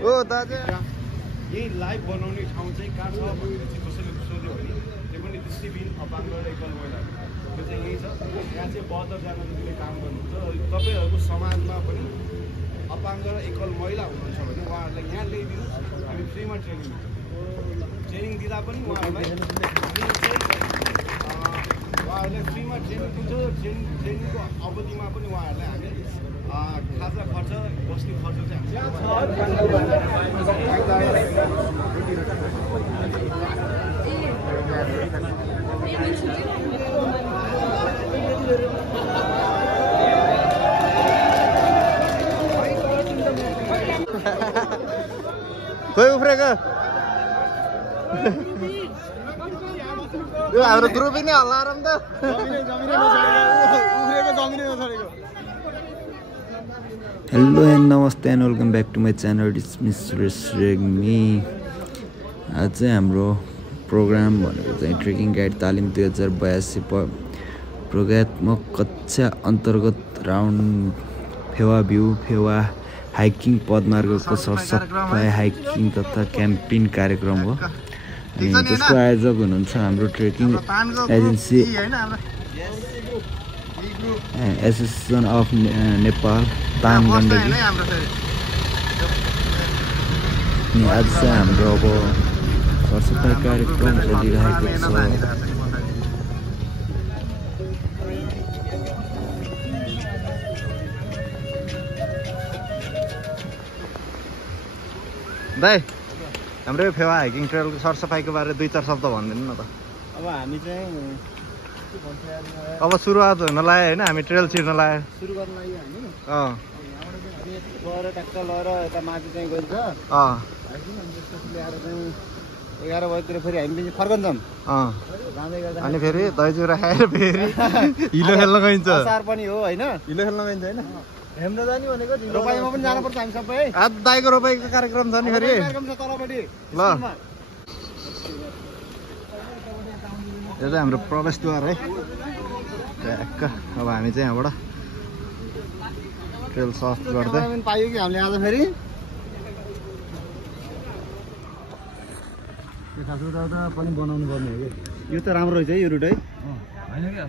ओ दाजु यही लाइभ बनाउने ठाउँ चाहिँ कहाँ छ भनेर चाहिँ कसैले सोध्यो भने त्यो पनि दृष्टिबिन अपाङ्ग र एकल महिला त्यो चाहिँ यही छ। यहाँ चाहिँ बौद्ध जनजातिले काम गर्नुहुन्छ। तपाईँहरूको समाजमा पनि अपाङ्ग र एकल महिला हुनुहुन्छ भने उहाँहरूलाई यहाँ ल्याइदिनु, हामी फ्रीमा ट्रेनिङ दिँदा पनि उहाँहरूलाई फ्रीमा ट्रेनिङ दिन्छ। ट्रेनिङको अवधिमा पनि उहाँहरूलाई हामी खाजा खर्च बस्ने खर्च चाहिँ खोइ उफ्रेको यो हाम्रो ग्रुप नै हल्ला आराम त हेलो एन्ड नमस्ते and welcome back to my channel it's mister Regmi. आज चाहिँ हाम्रो प्रोग्राम भनेको चाहिँ ट्रेकिङ गाइड तालिम 2082 प्रयोगात्मक कक्षा अन्तर्गत round Phewa view Phewa hiking पदमार्गको सरसफाइ हाइकिङ तथा क्याम्पिङ कार्यक्रम हो। अनि त्यसको आयोजक हुनुहुन्छ हाम्रो trekking agency association of Nepal तान गण्डकी। अनि आज चाहिँ हाम्रो अब सरसफाइ कार्यक्रम चलिरहेको छ। दाइ हाम्रो यो फेवा हाइकिङ ट्रेलको सरसफाइको बारे 2-4 शब्द भनिदिनु न त। अब हामी चाहिँ अब सुरुवात हुन लाग्यो होइन, हामी ट्रेल छिर्न लाग्यो सुरु गर्न लागि हामी अँ गएर ट्याक्क लगेर यता माथि चाहिँ गइन्छ अँ हाइकिङ। अनि त्यसपछि ल्याएर चाहिँ 11 बजीतिर फेरि हामी पनि फर्कन्छौँ। अँ जाँदै गर्दा अनि फेरि दही चिउरा खाएर फेरि हिलो खेल्न गइन्छ। असार पनि हो होइन, हिलो खेल्न गइन्छ होइन, हेर्न जाने भनेको रोपाइमा पनि जानुपर्छ हामी सबै। आज दाइको रोपाइको कार्यक्रम छ नि फेरि कार्यक्रम छ तलपट्टि ल। यो चाहिँ हाम्रो प्रवेशद्वार है ट्याक्क। अब हामी चाहिँ यहाँबाट ट्रेल सफ्ट गर्दै पाइयो कि हामीले आज फेरि खासु पनि बनाउनु पर्ने हो कि। यो त राम्रो रहेछ है यो रुट है। होइन कि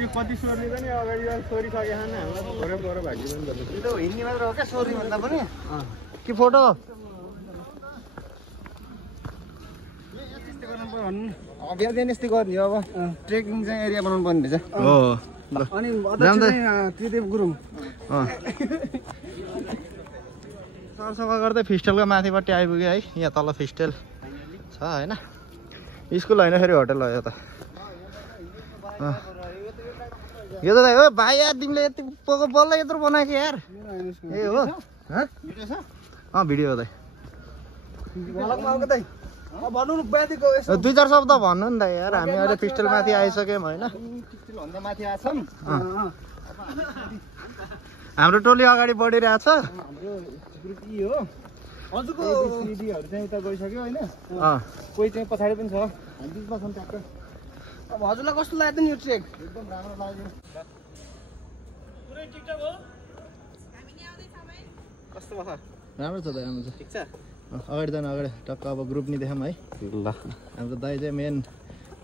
यो कति सोर्ने पनि अगाडि सोरिसके खान हामीलाई पर भागी पनि गर्नु। यो त हिँड्ने मात्र हो क्या सोर्ने भन्दा पनि कि फोटो बिहान बिहान यस्तै गर्ने हो। अब ट्रेकिङ चाहिँ एरिया बनाउनु पर्ने रहेछ। हो अनि त्रिदेव गुरुङ सरसफा गर्दै फिस्टेलको माथिपट्टि आइपुग्यो है। यहाँ तल फिस्टेल छ होइन, स्कुल होइन फेरि होटल हो यो त। यो त हो भाइ यार, तिमीले यति पोको बल्ल यत्रो बनाएको यार। ए हो अँ भिडियो हो दाइ। 2-4 शब्द भन्नु नि त यार, हामी अहिले फिस्टेल माथि आइसक्यौँ होइन। माथि आछौँ हाम्रो टोली अगाडि बढिरहेको छ। हजुरको दिदीहरू चाहिँ उता गइसक्यो होइन, कोही चाहिँ पछाडि पनि छ, हामी बिचमा छौँ ट्याक्क। अब हजुरलाई कस्तो लाग्यो नि यो ट्रेक? एकदम राम्रो लाग्यो। पुरै टिकटक हो कस्तो भयो? राम्रो छ दाइ, राम्रो छ। ठिक छ। अगाडि जानु अगाडि टक्क अब ग्रुप नि देखाऊँ है। ल हाम्रो दाइ चाहिँ मेन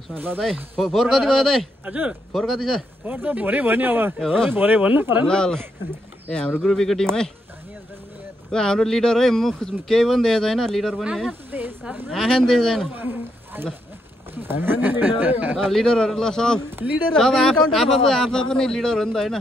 उसमा। ल दाइ फोहोर कति भयो दाइ? हजुर फोहोर कति छ? फोहोर त भोरै भयो नि। अब हो भोरै भन्नु पर्यो। ल ल ए हाम्रो ग्रुपीको टिम है। ओ हाम्रो लिडर है, मुख केही पनि देखेको छैन, लिडर पनि है, आँखा पनि देखेको छैन। ल हामी पनि लिडरहरू ल सब आफू पनि लिडर हो नि त होइन।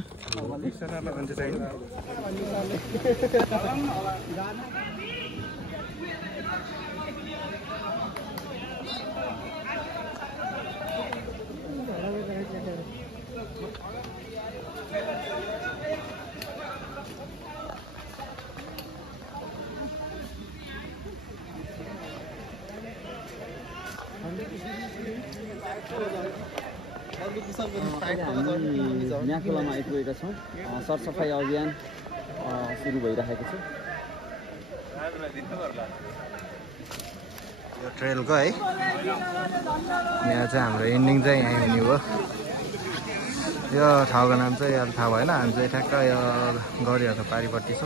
म्याकुलामा आइपुगेका छौँ। सरसफाइ अभियान सुरु भइरहेको छ। यो ट्रेलको है यहाँ चाहिँ हाम्रो एन्डिङ चाहिँ यहीँ हुने हो। यो ठाउँको नाम चाहिँ अहिले थाहा भएन, हामी चाहिँ ठ्याक्क यो गरिरहेको छ पारिपट्टि छ।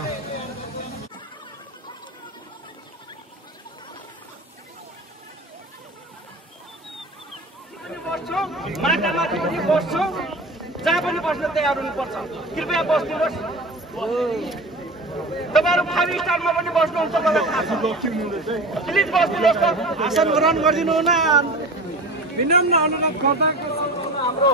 बस्न तयार हुनुपर्छ। कृपया बस्दिनुहोस्। तपाईँहरू 5 स्टारमा पनि बस्नुहुन्छ मलाई थाहा छ। प्लिज बस्दिनुहोस् त। आसन ग्रहण गरिदिनु न। विनम्र अनुरोध गर्दा हाम्रो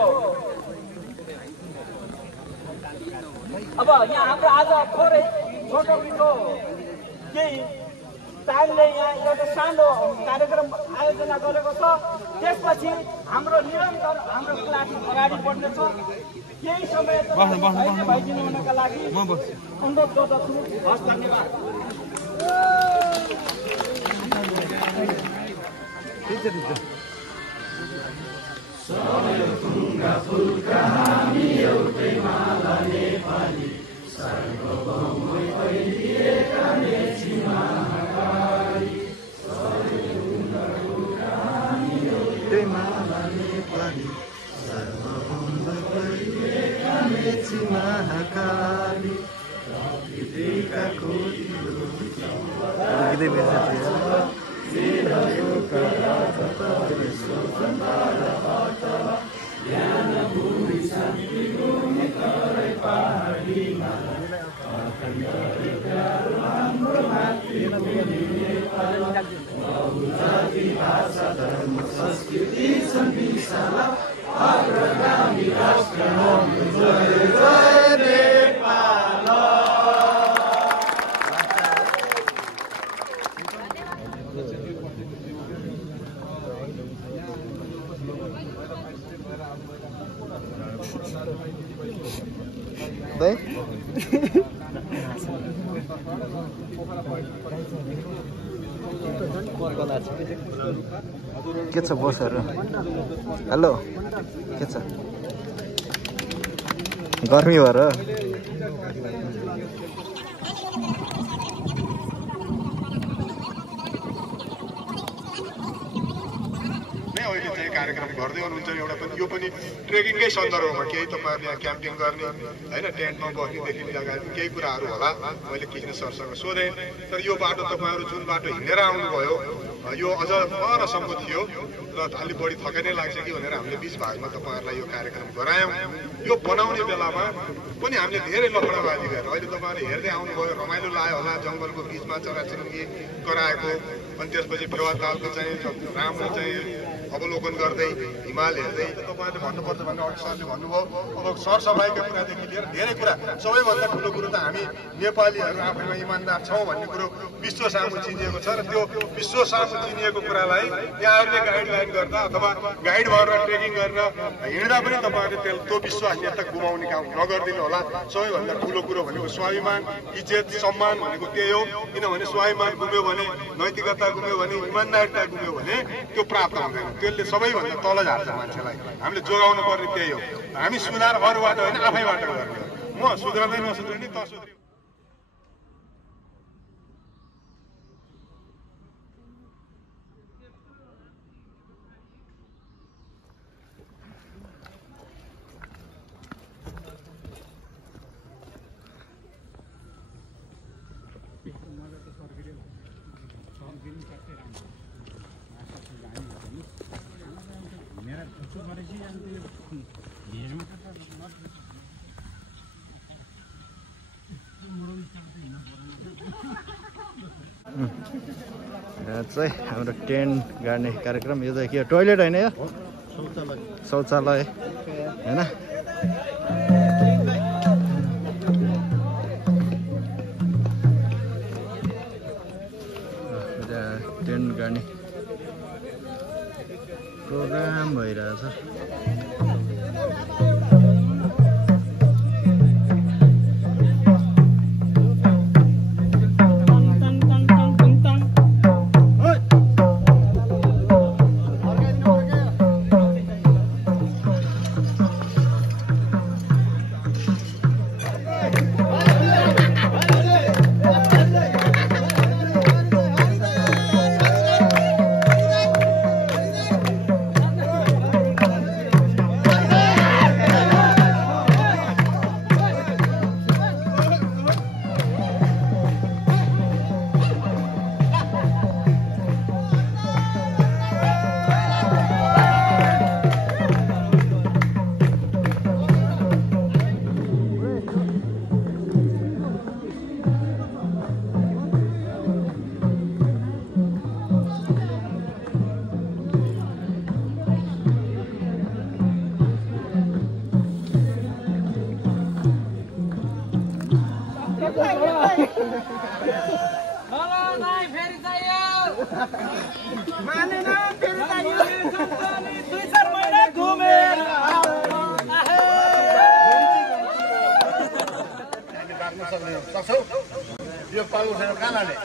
अब यहाँ हाम्रो आज थोरै छोटो मिठो केही टाइमले यहाँ एउटा सानो कार्यक्रम आयोजना गरेको छ। त्यसपछि हाम्रो निरन्तर हाम्रो क्लास अगाडि बढ्नेछ। केही समय भइदिनु हुनका लागि अनुरोध गर्दछु। हस्, धन्यवाद। फुलका हामी एउटै माला नेपाली सार्वभौम फैलिएका मेची महाकाली फुलका हामी एउटै माला नेपाली सार्वभौम फैलिएका मेची महाकाली प्रकृतिका कोटी ज्ञान भूमि शान्ति भूमि तराई पहाडीमा हाम्रो मातृभूमि नेपाल बहुजाति भाषा धर्म संस्कृति छन् विशाल अग्रगामी राष्ट्र हाम्रो जय जय नेपाल। के छ बसहरू? हेलो, के छ? गर्मी भएर अहिले चाहिँ कार्यक्रम गर्दै हुनुहुन्छ। एउटा पनि यो पनि ट्रेकिङकै सन्दर्भमा केही तपाईँहरूले यहाँ क्याम्पिङ गर्ने होइन, टेन्टमा बस्नेदेखि लगायत केही कुराहरू होला। मैले किसिम सरसँग सोधेँ, तर यो बाटो तपाईँहरू जुन बाटो हिँडेर आउनुभयो यो अझ परसम्म थियो र अलिक बढी थकाइ नै लाग्छ कि भनेर हामीले बिच भागमा तपाईँहरूलाई यो कार्यक्रम गरायौँ। यो बनाउने बेलामा पनि हामीले धेरै लफडाबाजी गरेर अहिले तपाईँहरूले हेर्दै आउनुभयो, रमाइलो लाग्यो होला। जङ्गलको बिचमा चराचुरुङ्गी कराएको, अनि त्यसपछि फेवातालको चाहिँ राम्रो चाहिँ अवलोकन गर्दै हिमाल हेर्दै तपाईँहरूले भन्नुपर्छ भने अघि सरले भन्नुभयो। अब सरसफाइका कुरादेखि लिएर धेरै कुरा, सबैभन्दा ठुलो कुरो त हामी नेपालीहरू आफैमा इमान्दार छौँ भन्ने कुरो विश्व सामु चिनिएको छ। र त्यो विश्व सामु चिनिएको कुरालाई यहाँहरूले गाइडलाइन गर्दा अथवा गाइड भएर ट्रेकिङ गरेर हिँड्दा पनि तपाईँहरूले त्यो विश्वसनीयता गुमाउने काम नगरिदिनु होला। सबैभन्दा ठुलो कुरो भनेको स्वाभिमान, इज्जत, सम्मान भनेको त्यही हो। किनभने स्वाभिमान गुम्यो भने, नैतिकता गुम्यो भने, इमान्दारिता गुम्यो भने त्यो प्राप्त हुँदैन। त्यसले सबैभन्दा तल झार्छ मान्छेलाई। हामीले जोगाउनु पर्ने त्यही हो। हामी सुधार अरूबाट होइन, आफैबाट गर्ने हो। म सुध्रदै नसुध्रिने त सुध्रि। यहाँ चाहिँ हाम्रो टेन्ट गाड्ने कार्यक्रम। यो चाहिँ के टोइलेट होइन, यो शौचालय होइन। टेन्ट गाड्ने प्रोग्राम भइरहेछ। फेरि चाहियो मानेन फेरि चाहियो 2-4 महिना घुमेर सक्छौ यो पालो छैन कहाँ लाने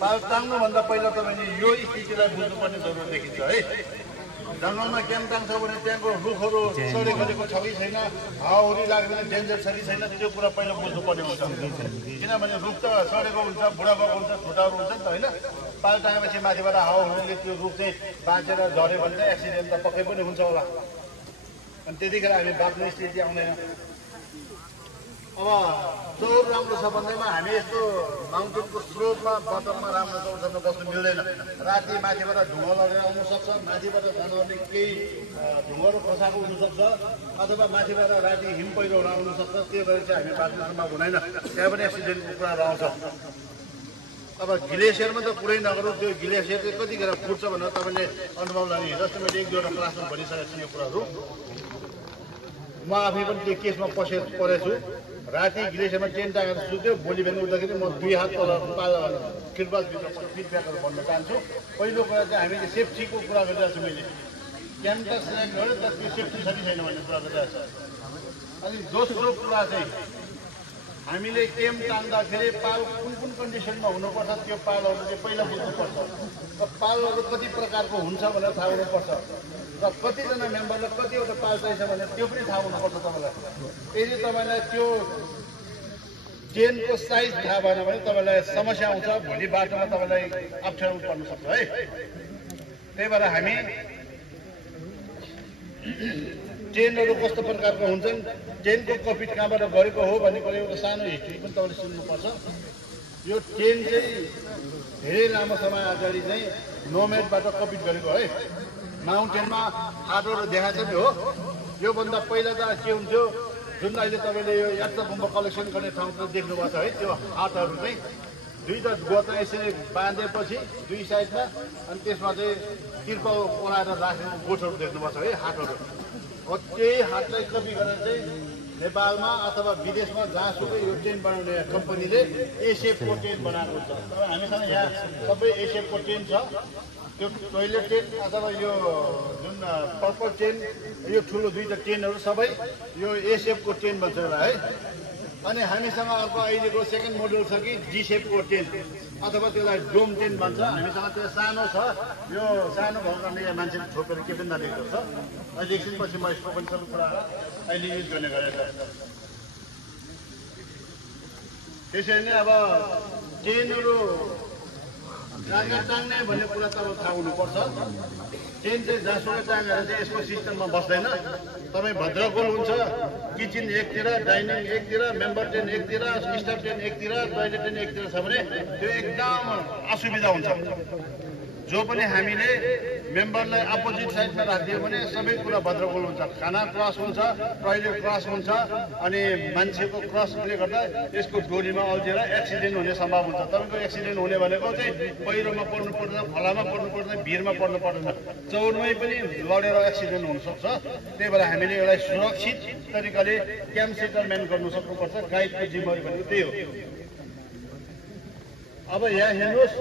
पाल टाङ्नुभन्दा पहिला तपाईँले यो स्थितिलाई बुझ्नुपर्ने जरुरत देखिन्छ है जङ्गलमा क्याम्प छ भने त्यहाँको रुखहरू सडे गरेको छ कि छैन हावाहुरी लाग्दैन डेन्जर छ कि छैन त्यो कुरा पहिला बुझ्नुपर्ने हुन्छ किनभने रुख त सडेको हुन्छ बुढा भएको हुन्छ खुट्टाहरू हुन्छ नि त होइन पाल टाँगेपछि माथिबाट हावाहुरीले त्यो रुख चाहिँ बाँचेर झऱ्यो भने त एक्सिडेन्ट त पक्कै पनि हुन्छ होला अनि त्यतिखेर हामी बाँच्ने स्थिति आउँदैन अब चौर राम्रो छ भन्दैमा हामी यस्तो माउन्टेनको स्रोतमा बटरमा राम्रो चौरसम्म बस्नु मिल्दैन राति माथिबाट ढुङ्गा लगेर आउनु सक्छ माथिबाट जानुपर्ने केही ढुङ्गाहरू खसाएको हुनसक्छ अथवा माथिबाट राति हिम पहिरोहरू आउनु सक्छ त्यो भएर चाहिँ हामी बाँच्नु सम्भव हुँदैन त्यहाँ पनि एक्सिडेन्टको कुराहरू आउँछ अब ग्लेसियरमा त कुरै नगरौँ त्यो ग्लेसियर चाहिँ कतिखेर फुट्छ भनेर तपाईँले अनुभव लाने जस्तो मैले 1-2वटा क्लासमा भनिसकेको छु यो कुराहरू म आफै पनि त्यो केसमा परेको छु राति ग्लेसियरमा टेन्ट टाँगेर सुत्यो भोलि बिहान उठ्दाखेरि म 2 हात तल पाला किरबाजभित्र फिडब्याकहरू भन्न चाहन्छु पहिलो कुरा चाहिँ हामीले सेफ्टीको कुरा गरिरहेको छु मैले क्याम्पस सिलेक्ट गर्यो तर त्यो सेफ्टी छ कि छैन भन्ने कुरा गरिरहेको छ अनि दोस्रो कुरा चाहिँ हामीले टेम टाङ्दाखेरि पाल कुन कन्डिसनमा हुनुपर्छ त्यो पालहरू चाहिँ पहिला बुझ्नुपर्छ र पालहरू कति प्रकारको हुन्छ भनेर थाहा हुनुपर्छ र कतिजना मेम्बरलाई कतिवटा पाल चाहिन्छ भने त्यो पनि थाहा हुनुपर्छ तपाईँलाई यदि तपाईँलाई त्यो चेनको साइज थाहा भएन भने तपाईँलाई समस्या आउँछ भोलि बाटोमा तपाईँलाई अप्ठ्यारो पर्न सक्छ है त्यही भएर हामी चेनहरू कस्तो प्रकारको हुन्छन् चेनको कपिट कहाँबाट गरेको हो भन्ने कुरा एउटा सानो हिस्ट्री पनि तपाईँले सुन्नुपर्छ यो चेन चाहिँ धेरै लामो समय अगाडि चाहिँ नोमेडबाट कपिट गरेको है माउन्टेनमा हाटहरू देखाएको नि हो योभन्दा पहिला त के हुन्थ्यो जुन अहिले तपाईँले यो यात्राकुम्भ कलेक्सन गर्ने ठाउँतिर देख्नुभएको छ है त्यो हाटहरू चाहिँ 2टा गोता यसरी बाँधेपछि 2 साइडमा अनि त्यसमा चाहिँ तिर्पाल ओढाएर राखेको गोठहरू देख्नुभएको छ है हाटहरू हो त्यही हाटलाई कपी गरेर चाहिँ नेपालमा अथवा विदेशमा जहाँसुकै यो चेन बनाउने कम्पनीले एसेपको चेन बनाएको हुन्छ तर हामीसँग यहाँ सबै एसेपको चेन छ त्यो टोइलेट चेन अथवा यो जुन पर्पल चेन यो ठुलो 2टा चेनहरू सबै यो एसेपको चेन भन्छ होला है अनि हामीसँग अर्को अहिलेको सेकेन्ड मोडल छ कि जी सेपको चेन अथवा त्यसलाई डोम चेन भन्छ हामीसँग त्यो सानो छ यो सानो भएको कारणले यहाँ मान्छेले छोपेर के पनि नदेख्दो छ अहिले एकछिनपछि म यसको पनि सबै कुरा अहिले युज गर्ने गरेको त्यसरी नै अब चेनहरू टाङ्ने भन्ने कुरा त अब थाहा हुनुपर्छ चेन चाहिँ जहाँसुकै टाँगेर चाहिँ यसको सिस्टममा बस्दैन तपाईँ भद्रगोल हुन्छ किचन एकतिर डाइनिङ एकतिर मेम्बर चेन एकतिर स्टाफ चेन एकतिर टोइलेट चेन एकतिर छ भने त्यो एकदम असुविधा हुन्छ जो पनि हामीले मेम्बरलाई अपोजिट साइडमा राखिदियो भने सबै कुरा भद्रगोल हुन्छ खाना क्रस हुन्छ टोइलेट क्रस हुन्छ अनि मान्छेको क्रसले गर्दा यसको डोरीमा अल्झेर एक्सिडेन्ट हुने सम्भावना हुन्छ तपाईँको एक्सिडेन्ट हुने भनेको चाहिँ पहिरोमा पर्नु पर्दैन खोलामा पर्नु पर्दैन भिरमा पर्नु पर्दैन चौरमै पनि लडेर एक्सिडेन्ट हुनसक्छ त्यही भएर हामीले यसलाई सुरक्षित तरिकाले क्याम्प सेटलमेन्ट गर्नु सक्नुपर्छ गाइडको जिम्मेवारी भनेको त्यही हो अब यहाँ हेर्नुहोस्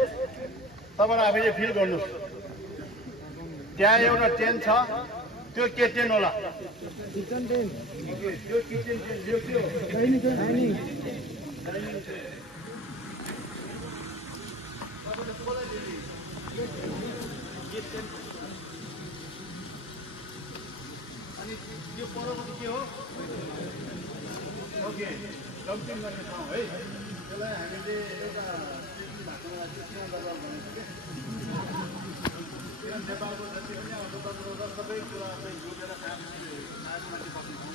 तपाईँ आफैले फिल गर्नुहोस् त्यहाँ एउटा टेन छ त्यो के टेन होला किचन टेन त्यो किचन टेन यो के हो अनि यो परपट्टि के हो ओके डम्पिङ गर्ने ठाउँ है त्यसलाई हामीले एउटा नेपालको जति पनि स्वतन्त्र सबै कुरा चाहिँ जोडेर माथि बस्नु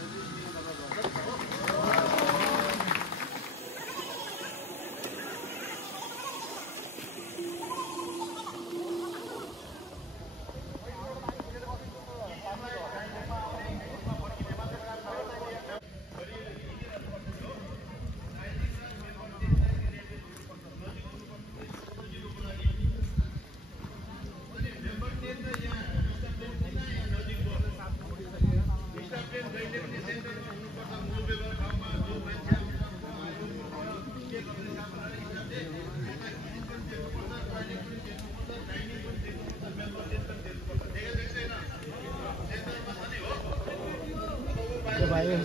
है